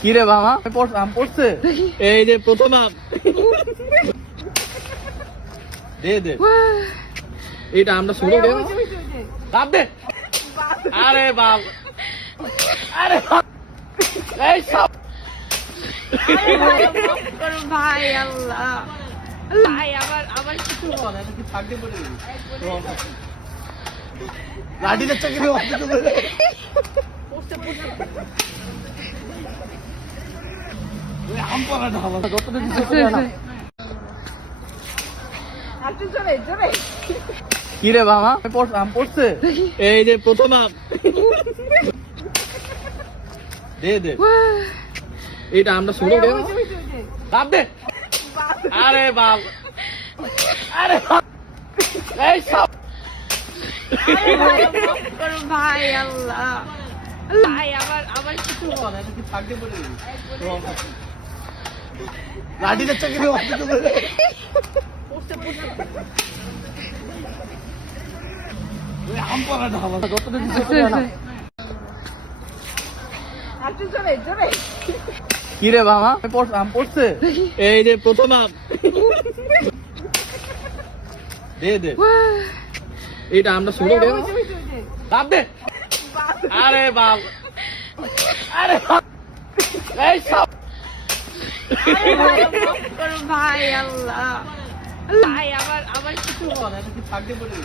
কি রে বাবা আম পড়ছে এই যে প্রথম আম দে দে এইটা আমরা শুরু দে বাপ দে আরে বাপ আরে এই সব ভাই আল্লাহ ভাই আবার কিছু বলে কি থাকতে পারে লাঠি যাচ্ছে কি অসুবিধা করে আম পড়া না আমার যতটা দিতে পারে না কি রে বাবা আম পড়ছে এই যে প্রথম আম দে দে এইটা আমরা শুরু দে বাপ দে আরে বাপ আরে এই সব ভাই আল্লাহ ভাই আবার কিছু বলে কি থাকতে পারে লাঠি যাচ্ছে কি অসুবিধা করে আম পড়া না আমার যতটা দিতে পারে না কি রে বাবা আম পড়ছে এই যে প্রথম আম দে দে এইটা আমরা শুরু দে বাপ দে আরে বাপ আরে এই সব ভাই আল্লাহ ভাই আবার কিছু বলে কি থাকতে পারে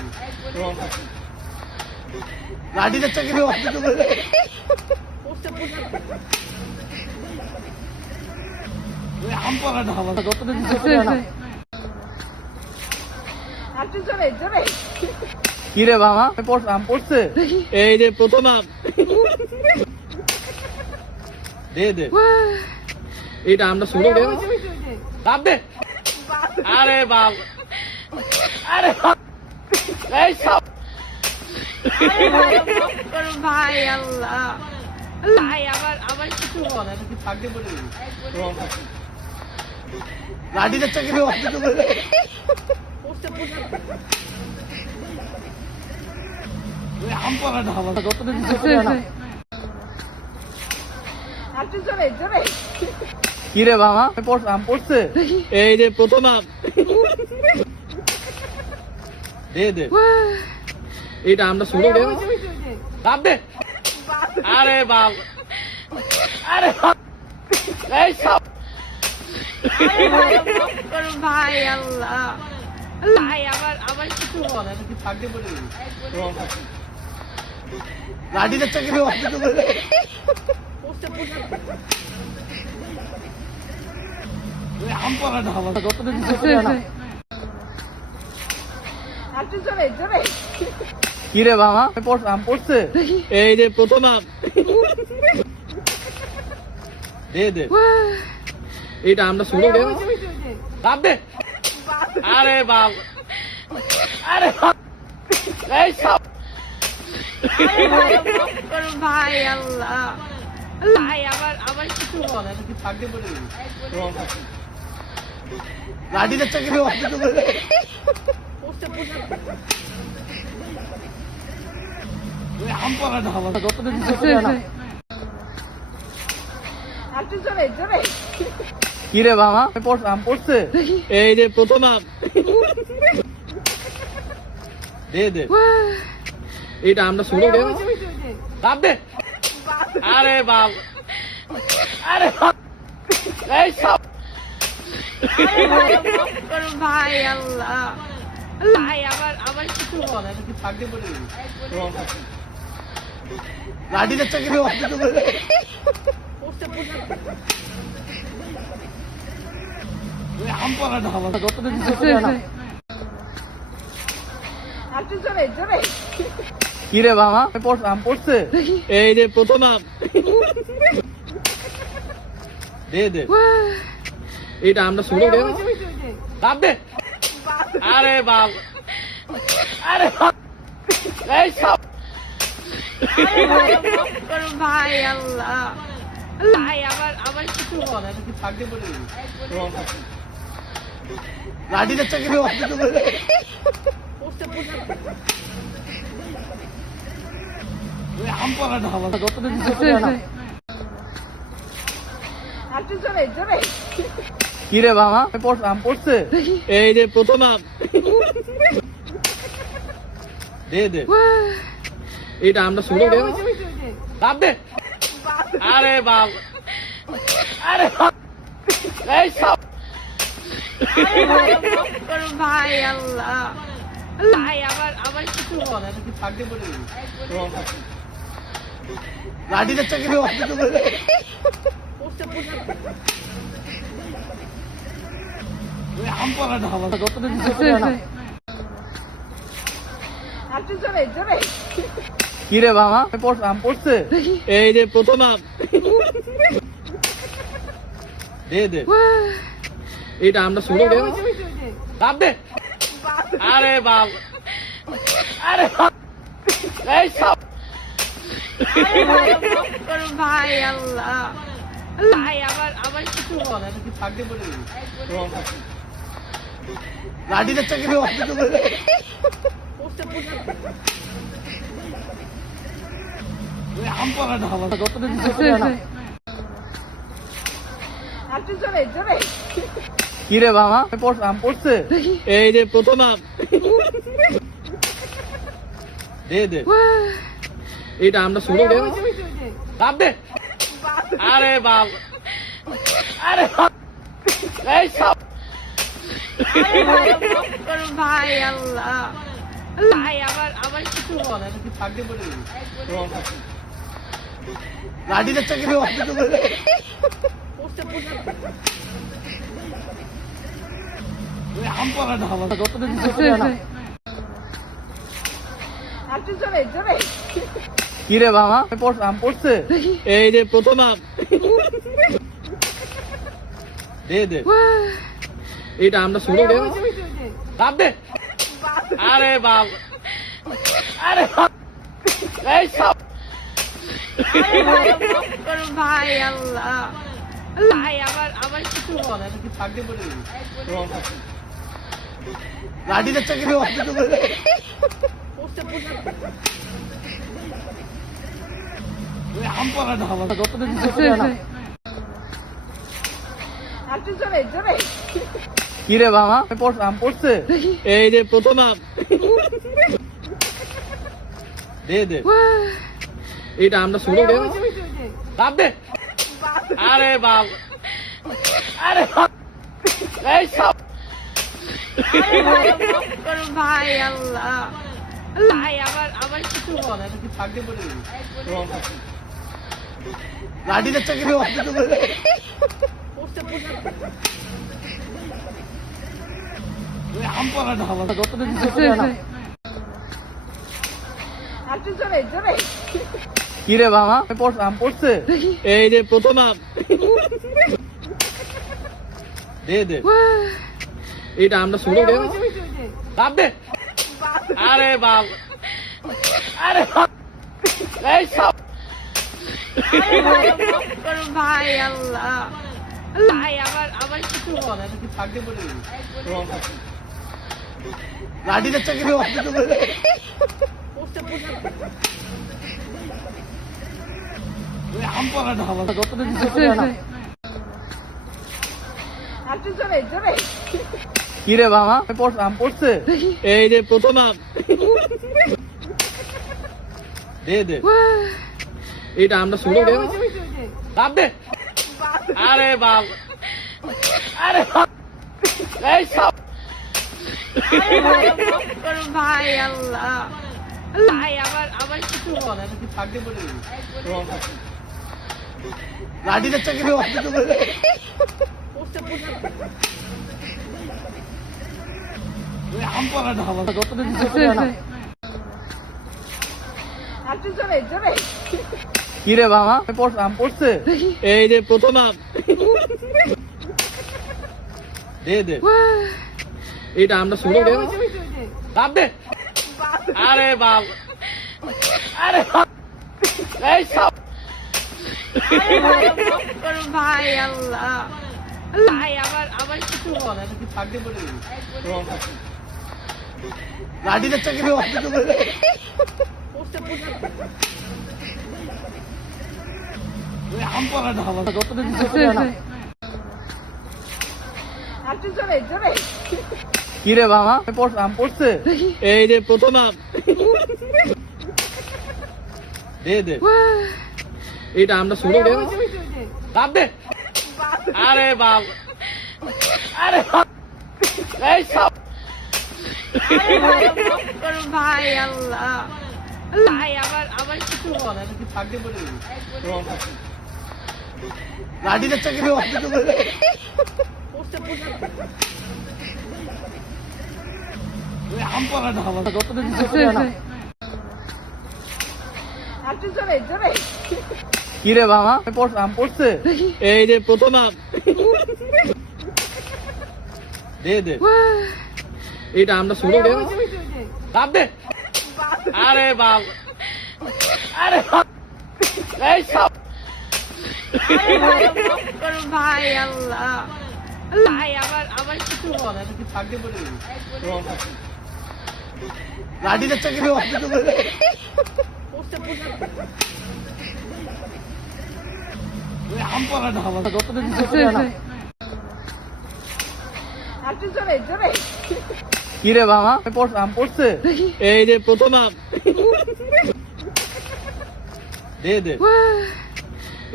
লাঠি যাচ্ছে কি অসুবিধা করে আম পড়া না আমার যতটা দিতে পারে না কি রে বাবা আম পড়ছে এই যে প্রথম আম দে দে এইটা আমরা শুরু দে বাপ দে আরে বাপ আরে এই সব ভাই আল্লাহ ভাই আবার কিছু বলে কি থাকতে পারে লাঠি যাচ্ছে কি অসুবিধা করে আম পড়া না আমার যতটা দিতে পারে না কি রে বাবা আম পড়ছে এই যে প্রথম আম দে দে এইটা আমরা শুরু দে বাপ দে আরে বাপ আরে এই সব ভাই আল্লাহ ভাই আবার কিছু বলে কি থাকতে পারে লাঠি যাচ্ছে কি অসুবিধা করে আম পড়া না আমার যতটা দিতে পারে না কি রে বাবা আম পড়ছে এই যে প্রথম আম দে দে এইটা আমরা শুরু দে বাপ দে আরে বাপ আরে এই সব ভাই আল্লাহ ভাই আবার কিছু বলে কি থাকতে পারে লাঠি যাচ্ছে কি অসুবিধা করে আম পড়া না আমার যতটা দিতে পারে না কি রে বাবা আম পড়ছে এই যে প্রথম আম দে দে এইটা আমরা শুরু দে বাপ দে আরে বাপ আরে এই সব ভাই আল্লাহ ভাই আবার কিছু বলে কি থাকতে পারে লাঠি যাচ্ছে কি অসুবিধা করে আম পড়া না আমার যতটা দিতে পারে না কি রে বাবা আম পড়ছে এই যে প্রথম আম দে দে এইটা আমরা শুরু দে বাপ দে আরে বাপ আরে এই সব ভাই আল্লাহ ভাই আবার কিছু বলে কি থাকতে পারে লাঠি যাচ্ছে কি অসুবিধা করে আম পড়া না আমার যতটা দিতে পারে না একটু জোরে জোরে কি রে বাবা আম পড়ছে এই যে প্রথম আম দে দে এটা আমরা শুরু দেব বাপ দে আরে বাপ আরে এই সব ভাই আল্লাহ ভাই আমার কিছু বলে কি থাকতে বলে লাঠিটা চাকরি অফিসে বলে ওই আম পড়া না আমার কতটা দিতে না একটু জোরে জোরে কি রে বাবা আম পড়ছে এই যে প্রথম আম দে দে এটা আমরা শুরু দেব বাপ দে আরে বাপ আরে এই সব ভাই আল্লাহ ভাই আমার কিছু বলে কি থাকতে বলে লাঠিটা চাকরি অফিসে বলে ওই আম পড়া না আমার কতটা দিতে না একটু জোরে জোরে কি রে বাবা আম পড়ছে এই যে প্রথম আম দে দে এটা আমরা শুরু দেব বাপ দে আরে বাপ আরে এই সব ভাই আল্লাহ ভাই আমার কিছু বলে কি থাকতে বলে লাঠিটা চাকরি অফিসে বলে ওই আম পড়া না আমার কতটা দিতে না একটু জোরে জোরে কি রে বাবা আম পড়ছে এই যে প্রথম আম দে দে এটা আমরা শুরু দেব বাপ দে আরে বাপ আরে এই সব ভাই আল্লাহ ভাই আমার কিছু বলে কি থাকতে বলে লাঠিটা চাকরি অফিসে বলে ওই আম পড়া না আমার কতটা দিতে না একটু জোরে জোরে কি রে বাবা আম পড়ছে এই যে প্রথম আম দে দে এটা আমরা শুরু দেব বাপ দে আরে বাপ আরে এই সব ভাই আল্লাহ ভাই আমার কিছু বলে কি থাকতে বলে লাঠিটা চাকরি অফিসে বলে ওই আম পড়া না আমার কতটা দিতে না একটু জোরে জোরে কি রে বাবা আম পড়ছে এই যে প্রথম আম দে দে এটা আমরা শুরু দেব বাপ দে আরে বাপ আরে এই সব ভাই আল্লাহ ভাই আমার কিছু বলে কি থাকতে বলে লাঠিটা চাকরি অফিসে বলে ওই আম পড়া না আমার কতটা দিতে না একটু জোরে জোরে কি রে বাবা আম পড়ছে এই যে প্রথম আম দে দে এটা আমরা শুরু দেব বাপ দে আরে বাপ আরে এই সব ভাই আল্লাহ ভাই আমার কিছু বলে কি থাকতে বলে লাঠিটা চাকরি অফিসে বলে ওই আম পড়া না আমার কতটা দিতে না একটু জোরে জোরে কি রে বাবা আম পড়ছে এই যে প্রথম আম দে দে এটা আমরা শুরু দেব বাপ দে আরে বাপ আরে এই সব ভাই আল্লাহ ভাই আমার কিছু বলে কি থাকতে বলে লাঠিটা চাকরি অফিসে বলে ওই আম পড়া না আমার কতটা দিতে না একটু জোরে জোরে কি রে মামা আম পড়ছে এই যে প্রথম আম দে দে এইটা আমরা শুরু দে বাপ দে আরে বাপ আরে বাপ। এই সব ভাই আল্লাহ ভাই আবার কিছু বলে কি থাকতে পারে লাঠিটা চাকরি অফিস করে আম পড়া না আমার যতদিন একটু জোরে জোরে কি রে মামা আম পড়ছে এই যে প্রথম আম দে দে এইটা আমরা শুরু দে বাপ দে আরে বাপ আরে বাপ। এই সব ভাই আল্লাহ ভাই আবার কিছু বলে কি থাকতে পারে লাঠিটা চাকরি অফিস করে আম পড়া না আমার যতদিন একটু জোরে জোরে কি রে মামা আম পড়ছে এই যে প্রথম আম দে দে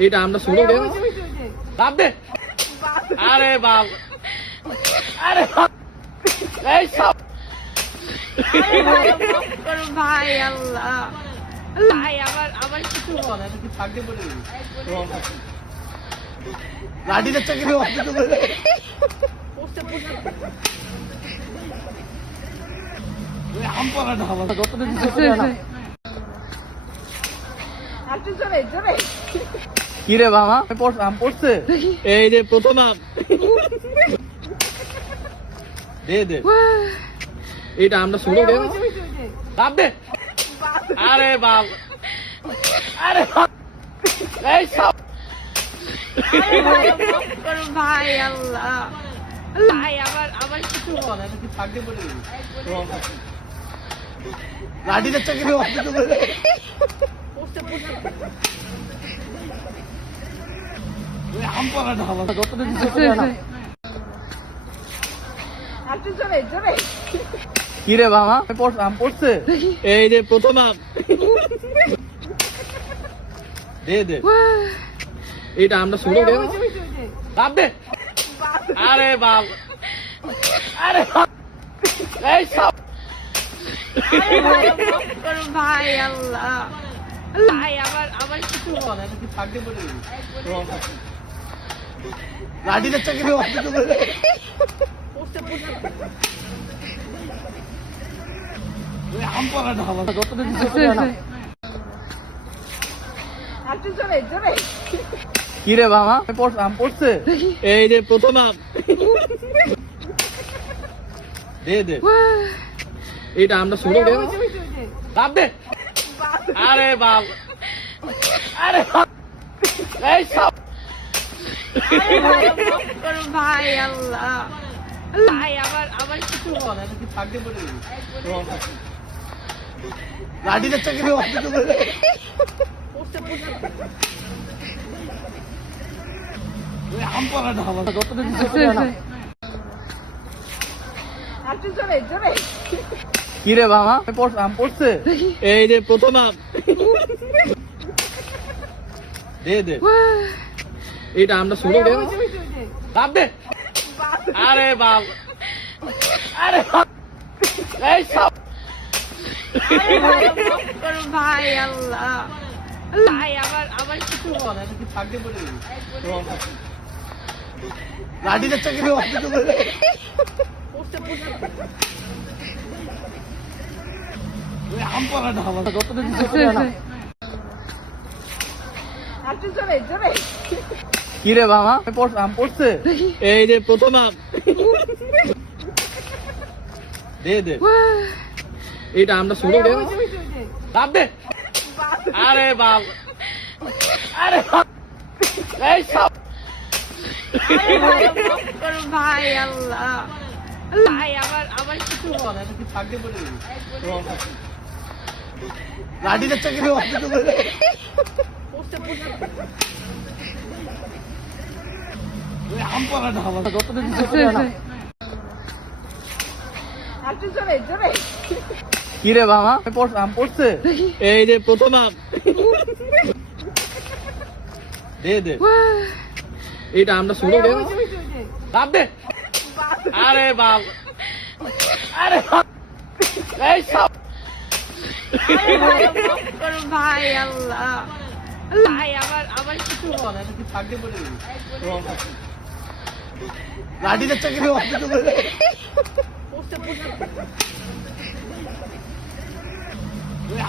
এইটা আমরা শুরু দে বাপ দে আরে বাপ আরে বাপ। এই সব ভাই আল্লাহ ভাই আবার কিছু বলে কি থাকতে পারে লাঠিটা চাকরি অফিস করে আম পড়া না আমার যতদিন একটু জোরে জোরে কি রে মামা আম পড়ছে এই যে প্রথম আম দে দে এইটা আমরা শুরু দে বাপ দে আরে বাপ আরে বাপ। এই সব ভাই আল্লাহ ভাই আবার কিছু বলে কি থাকতে পারে লাঠিটা চাকরি অফিস করে আম পড়া না আমার যতদিন একটু জোরে জোরে কি রে মামা আম পড়ছে এই যে প্রথম আম দে দে এইটা আমরা শুরু দে বাপ দে আরে বাপ আরে বাপ। এই সব ভাই আল্লাহ ভাই আবার কিছু বলে কি থাকতে পারে লাঠিটা চাকরি অফিস করে আম পড়া না আমার যতদিন একটু জোরে জোরে কি রে মামা আম পড়ছে এই যে প্রথম আম দে দে এইটা আমরা শুরু দে বাপ দে আরে বাপ আরে বাপ। এই সব ভাই আল্লাহ ভাই আবার কিছু বলে কি থাকতে পারে লাঠিটা চাকরি অফিস করে আম পড়া না আমার যতদিন একটু জোরে জোরে কি রে মামা আম পড়ছে এই যে প্রথম আম দে দে এইটা আমরা শুরু দে বাপ দে আরে বাপ আরে বাপ। এই সব ভাই আল্লাহ ভাই আবার কিছু বলে কি থাকতে পারে লাঠিটা চাকরি অফিস করে আম পড়া না আমার যতদিন একটু জোরে জোরে কি রে মামা আম পড়ছে এই যে প্রথম আম দে দে এইটা আমরা শুরু দে বাপ দে আরে বাপ আরে বাপ। এই সব ভাই আল্লাহ ভাই আবার কিছু বলে কি থাকতে পারে লাঠিটা চাকরি অফিস করে আম পড়া না আমার যতদিন জোরে জোরে কি রে বাবা আম পড়ছে এই যে প্রথম আম দে দে এইটা আমরা শুরু দে বাপ দে আরে বাপ আরে বাপ। এই সব ভাই আল্লাহ ভাই আমার কিছু বলে না। থাকতে বলে লাঠিটা চাকরি অফিসে বলে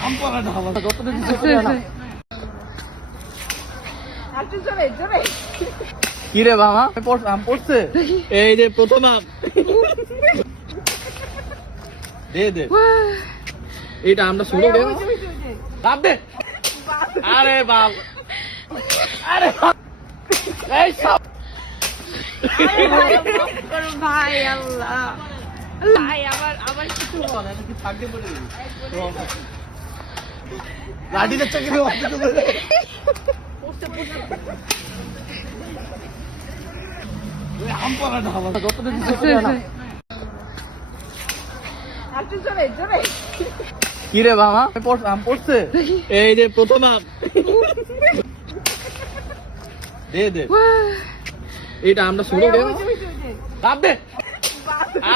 আম পড়া না আমার যতটা দিতে না একটু জোরে জোরে কি রে বাবা আম পড়ছে এই যে প্রথম আম দে দে এইটা আমরা শুরু দে বাপ দে আরে বাপ আরে বাপ। এই সব ভাই আল্লাহ ভাই আমার কিছু বলে না। থাকতে বলে লাঠিটা চাকরি অফিসে বলে আম পড়া না আমার যতটা দিতে না একটু জোরে জোরে কি রে বাবা আম পড়ছে এই যে প্রথম আম দে দে এইটা আমরা শুরু দে বাপ দে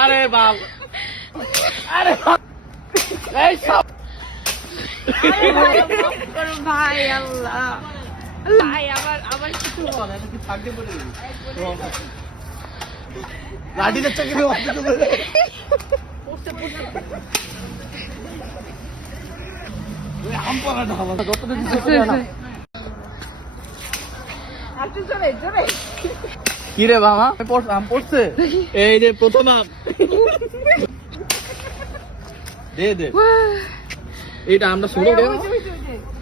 আরে বাপ আরে বাপ। এই সব ভাই আল্লাহ ভাই আমার কিছু বলে না। থাকতে বলে লাঠিটা চাকরি অফিসে বলে আম পড়া না আমার যতটা দিতে না একটু জোরে জোরে কি রে বাবা আম পড়ছে এই যে প্রথম আম দে দে এইটা আমরা শুরু দে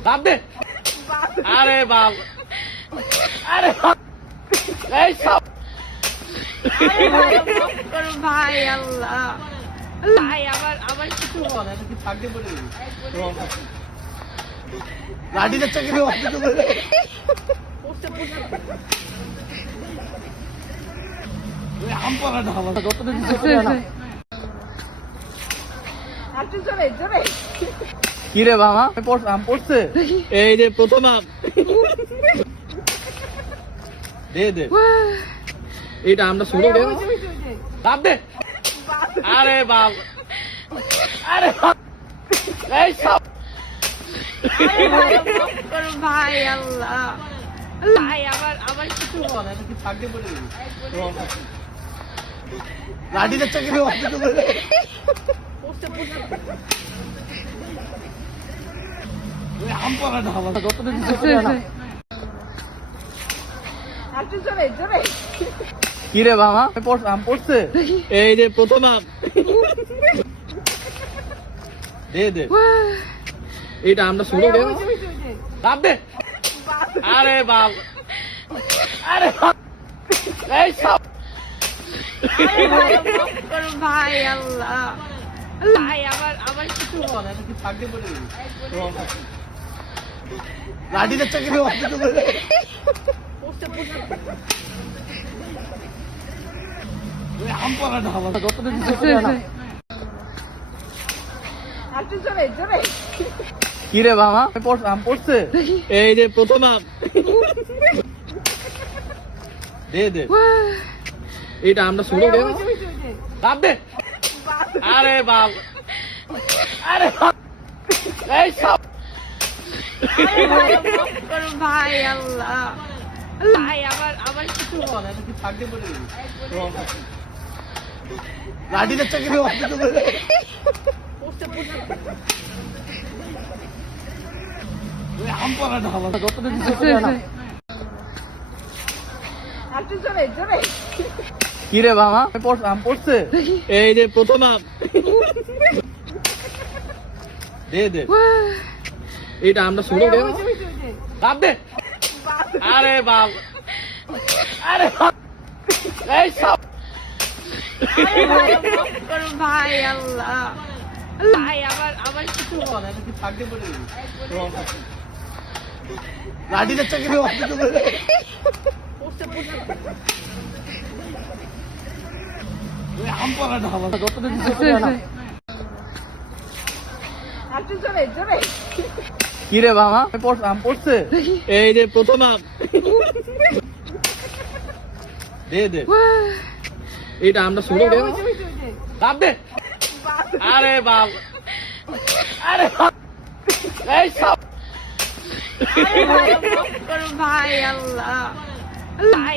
বাপ দে আরে বাপ আরে বাপ। এই সব ভাই আল্লাহ ভাই আমার কিছু বলে না। থাকতে বলে লাঠিটা চাকরি অফিসে বলে আম পড়া না আমার যতটা দিতে না একটু জোরে জোরে কি রে বাবা আম পড়ছে এই যে প্রথম আম দে দে এইটা আমরা শুরু দে বাপ দে আরে বাপ আরে বাপ। এই সব ভাই আল্লাহ ভাই আমার কিছু বলে না। থাকতে বলে লাঠিটা চাকরি অফিসে বলে আম পড়া না আমার যতটা দিতে না একটু জোরে জোরে কি রে বাবা আম পড়ছে এই যে প্রথম আম দে দে এইটা আমরা শুরু দে বাপ দে আরে বাপ আরে বাপ। এই সব ভাই আল্লাহ ভাই আমার কিছু বলে না। থাকতে বলে লাঠিটা চাকরি অফিসে বলে আম পড়া না আমার যতটা দিতে না একটু জোরে জোরে কি রে বাবা আম পড়ছে এই যে প্রথম আম দে দে এইটা আমরা শুরু দে বাপ দে আরে বাপ আরে বাপ। এই সব ভাই আল্লাহ ভাই আমার কিছু বলে না। থাকতে বলে লাঠিটা চাকরি অফিসে বলে আম পড়া না আমার যতটা দিতে না একটু জোরে জোরে কি রে বাবা আম পড়ছে এই যে প্রথম আম দে দে এইটা আমরা শুরু দে বাপ দে আরে বাপ এই সব একটু জোরে জোরে আম পড়া না আমার যতটা দিতে না একটু জোরে জোরে কি রে বাবা আম পড়ছে এই যে প্রথম আম দে দে এইটা আমরা শুরু দে বাপ দে আরে বাপ আরে বাপ। এই সব ভাই আল্লাহ ভাই আমার কিছু বলে না। থাকতে বলে লাঠিটা চাকরি অফিসে বলে আম পড়া না আমার যতটা দিতে না একটু জোরে জোরে কি রে মামা আম পড়ছে এই যে প্রথম আম দে দে এটা আমরা শুরু দে লাভ দে আরে বাপ আরে এই সব ভাই আল্লাহ ভাই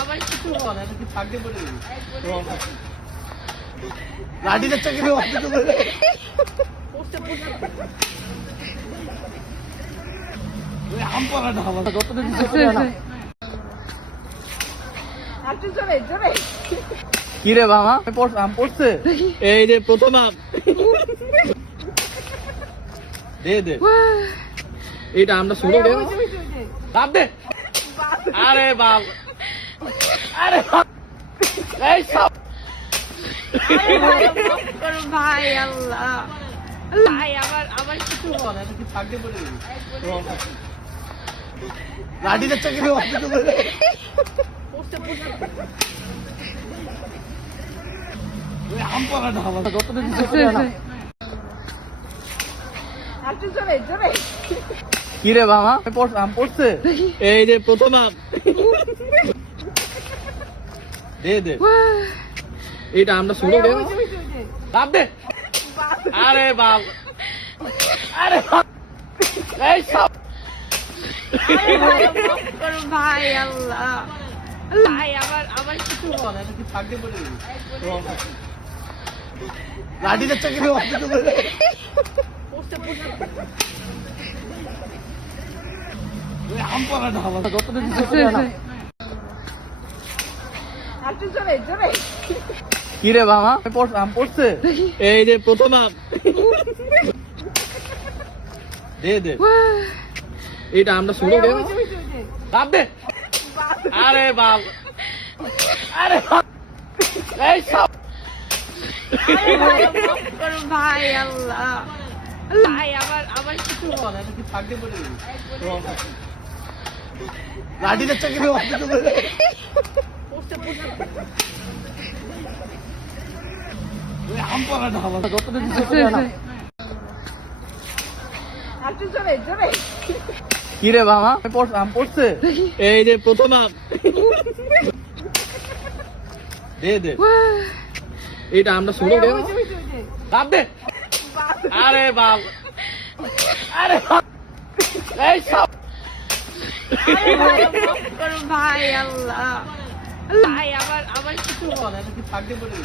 আবার কিছু কি থাকতে পারে লাঠিটা চাকরি অফিস করে আম পড়া না আমার যতদিন একটু জোরে জোরে কি রে মামা আম পড়ছে এই যে প্রথম আম দে দে এটা আমরা শুরু দে লাভ দে আরে বাপ আরে এই সব ভাই আল্লাহ ভাই আবার কিছু কি থাকতে পারে লাঠিটা চাকরি অফিস করে আম পড়া না আমার যতদিন একটু জোরে জোরে কি রে মামা আম পড়ছে এই যে প্রথম আম দে দে এটা আমরা শুরু দে লাভ দে আরে বাপ আরে এই সব ভাই আল্লাহ ভাই আবার কিছু কি থাকতে পারে লাঠিটা চাকরি অফিস করে আম পড়া না আমার যতদিন একটু জোরে জোরে কি রে মামা আম পড়ছে এই যে প্রথম আম দে দে এটা আমরা শুরু দে লাভ দে আরে বাপ আরে এই সব ভাই আল্লাহ ভাই আবার কিছু কি থাকতে পারে লাঠিটা চাকরি অফিস করে আম পড়া না আমার যতদিন একটু জোরে জোরে কি রে মামা আম পড়ছে এই যে প্রথম আম দে দে এটা আমরা শুরু দে লাভ দে আরে বাপ আরে এই সব ভাই আল্লাহ ভাই আবার কিছু কি থাকতে পারে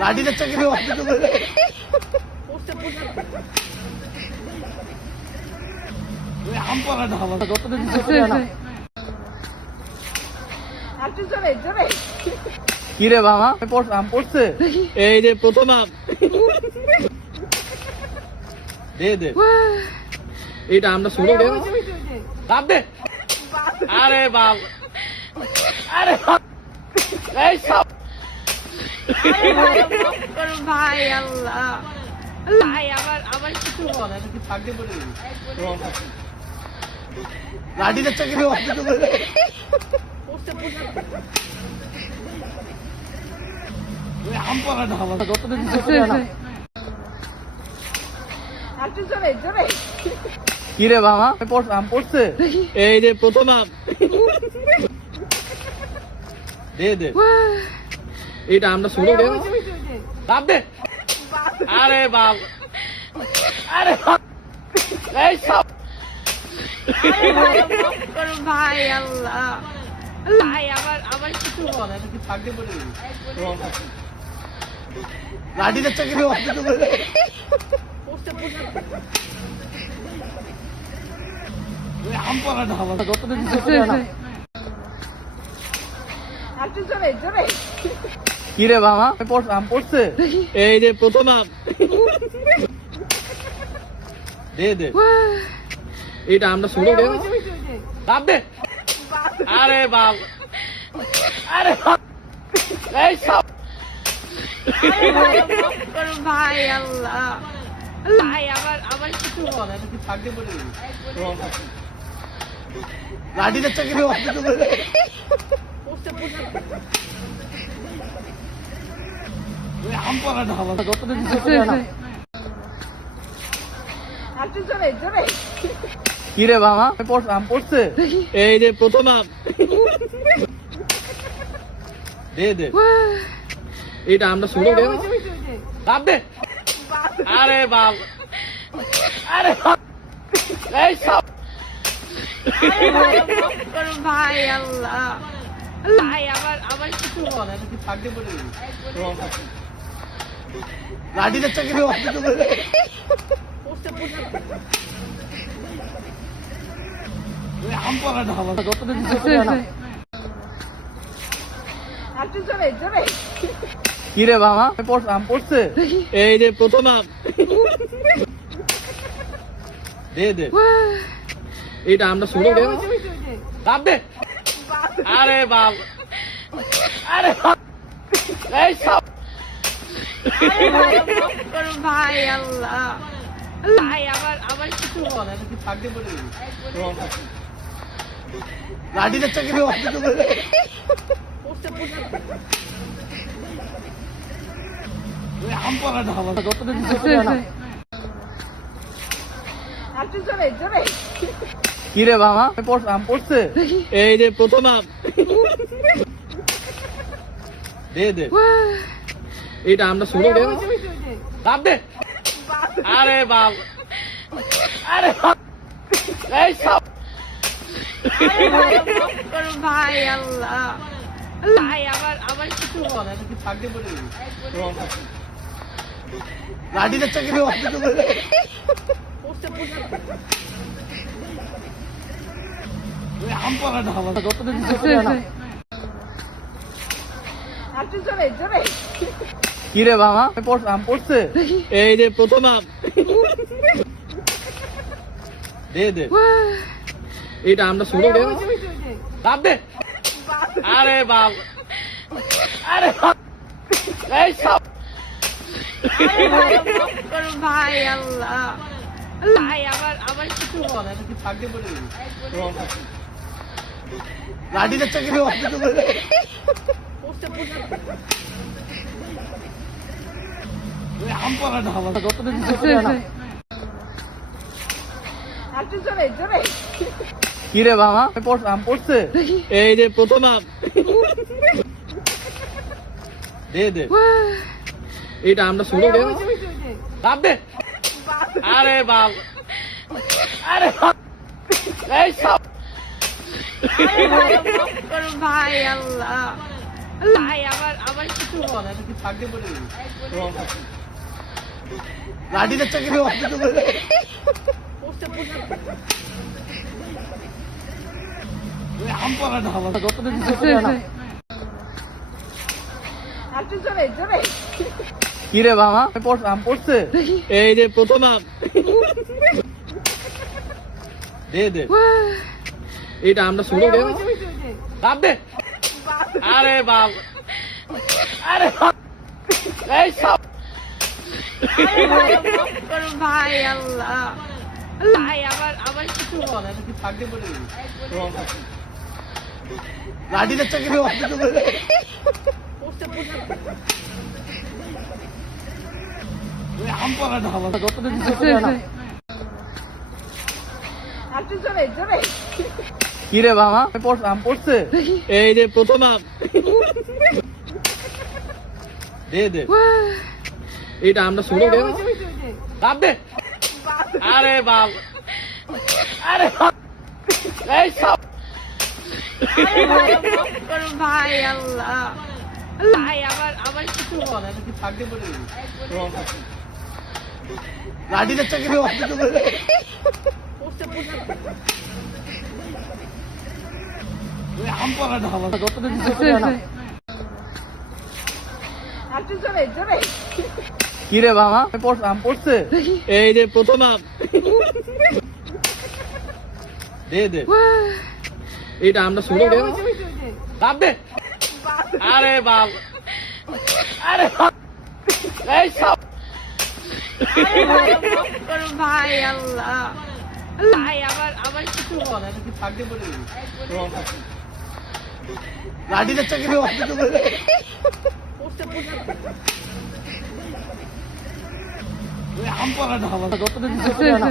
লাঠিটা চাকরি অফিস করে আম পড়া না আমার যতদিন একটু জোরে জোরে কি রে মামা আম পড়ছে এই যে প্রথম আম দে দে এটা আমরা শুরু দে লাভ দে আরে বাপ আরে এই সব ভাই আল্লাহ ভাই আবার কিছু কি থাকতে পারে লাঠিটা চাকরি অফিস করে আম পড়া না আমার যতদিন একটু জোরে জোরে কি রে মামা আম পড়ছে এই যে প্রথম আম দে দে এটা আমরা শুরু দে লাভ দে আরে বাপ আরে এই সব ভাই আল্লাহ ভাই আবার কিছু কি থাকতে পারে লাঠিটা চাকরি অফিস করে আম পড়া না আমার যতদিন একটু জোরে জোরে কি রে মামা আম পড়ছে এই যে প্রথম আম দে দে এটা আমরা শুরু দে লাভ দে আরে বাপ আরে এই সব ভাই আল্লাহ ভাই আবার কিছু কি থাকতে পারে লাঠিটা চাকরি অফিস করে আম পড়া না আমার যতদিন একটু জোরে জোরে কি রে মামা আম পড়ছে এই যে প্রথম আম দে দে এটা আমরা শুরু দে বাপ দে আরে বাপ আরে বাপ। এই সব ভাই আল্লাহ ভাই আবার কিছু বল এটা কি থাকতে পারে লাঠি দেখতে গেলে অসুবিধা করে ওই আম পড়া ঢালা যতটা দিতে পারে না একটু জোরে জোরে কি রে মামা আম পড়ছে এই যে প্রথম আম দে দে এটা আমরা শুরু দে বাপ দে আরে বাপ আরে বাপ। এই সব ভাই আল্লাহ ভাই আবার কিছু বল এটা কি থাকতে পারে লাঠি দেখতে গেলে অসুবিধা করে ওই আম পড়া ঢালা যতটা দিতে পারে না একটু জোরে জোরে কি রে মামা আম পড়ছে এই যে প্রথম আম দে দে এটা আমরা শুরু দে বাপ দে আরে বাপ আরে বাপ। এই সব ভাই আল্লাহ ভাই আবার কিছু বল এটা কি থাকতে পারে লাঠি দেখতে গেলে অসুবিধা করে ওই আম পড়া ঢালা যতটা দিতে পারে না একটু জোরে জোরে কি রে মামা আম পড়ছে এই যে প্রথম আম দে দে এটা আমরা শুরু দে বাপ দে আরে বাপ আরে বাপ। এই সব ভাই আল্লাহ ভাই আবার কিছু বল এটা কি থাকতে পারে লাঠি দেখতে গেলে অসুবিধা করে ওই আম পড়া ঢালা যতটা দিতে পারে না একটু জোরে জোরে কি রে মামা আম পড়ছে এই যে প্রথম আম দে দে এটা আমরা শুরু দে বাপ দে আরে বাপ আরে বাপ। এই সব ভাই আল্লাহ ভাই আবার কিছু বল এটা কি থাকতে পারে লাঠি দেখতে গেলে অসুবিধা করে ওই আম পড়া ঢালা যতটা দিতে পারে না একটু জোরে জোরে কি রে মামা আম পড়ছে এই যে প্রথম আম দে দে এটা আমরা শুরু দে বাপ দে আরে বাপ আরে বাপ। এই সব ভাই আল্লাহ ভাই আবার কিছু বল এটা কি থাকতে পারে লাঠি দেখতে গেলে অসুবিধা করে ওই আম পড়া ঢালা যতটা দিতে পারে না একটু জোরে জোরে কি রে মামা আম পড়ছে এই যে প্রথম আম দে দে এটা আমরা শুরু দে বাপ দে আরে বাপ আরে বাপ। এই সব ভাই আল্লাহ ভাই আবার কিছু বল এটা কি থাকতে পারে লাঠি দেখতে গেলে অসুবিধা করে ওই আম পড়া ঢালা যতটা দিতে পারে না একটু জোরে জোরে কি রে মামা আম পড়ছে এই যে প্রথম আম দে দে এটা আমরা শুরু দে বাপ দে আরে বাপ আরে বাপ। এই সব ভাই আল্লাহ ভাই আবার কিছু বল এটা কি থাকতে পারে লাঠি দেখতে গেলে অসুবিধা করে ওই আম পড়া ঢালা যতটা দিতে পারে না